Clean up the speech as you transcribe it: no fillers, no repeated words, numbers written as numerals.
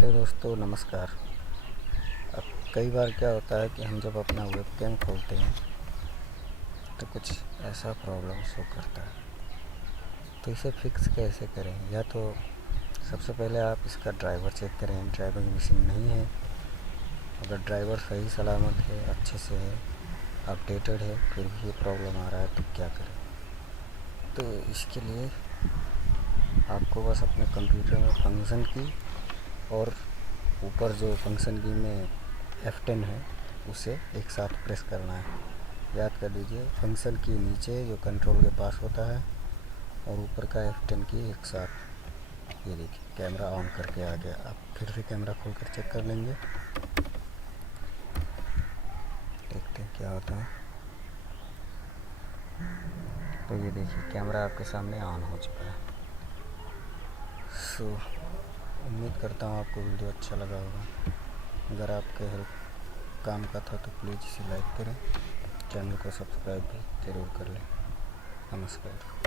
Hello दोस्तों, नमस्कार। अब कई बार क्या होता है कि हम जब अपना वेबकैम खोलते हैं तो कुछ ऐसा प्रॉब्लम शो करता है। तो इसे फिक्स कैसे करें? या तो सबसे पहले आप इसका ड्राइवर चेक करें, ड्राइविंग मिसिंग नहीं है। अगर ड्राइवर सही सलामत है, अच्छे से है, अपडेटेड है, फिर भी ये प्रॉब्लम आ रहा है तो क्या करें? तो इसके लिए आपको बस अपने कंप्यूटर में फंक्शन की और ऊपर जो फंक्शन की में F10 है उसे एक साथ प्रेस करना है। याद कर लीजिए, फंक्शन की नीचे जो कंट्रोल के पास होता है और ऊपर का F10 की एक साथ। ये देखिए, कैमरा ऑन करके आ गया। अब फिर से कैमरा खोल कर चेक कर लेंगे, देखते हैं क्या होता है। तो ये देखिए, कैमरा आपके सामने ऑन हो चुका है। सो उम्मीद करता हूँ आपको वीडियो अच्छा लगा होगा। अगर आपके हेल्प काम का था तो प्लीज़ इसे लाइक करें, चैनल को सब्सक्राइब भी ज़रूर कर लें। नमस्कार।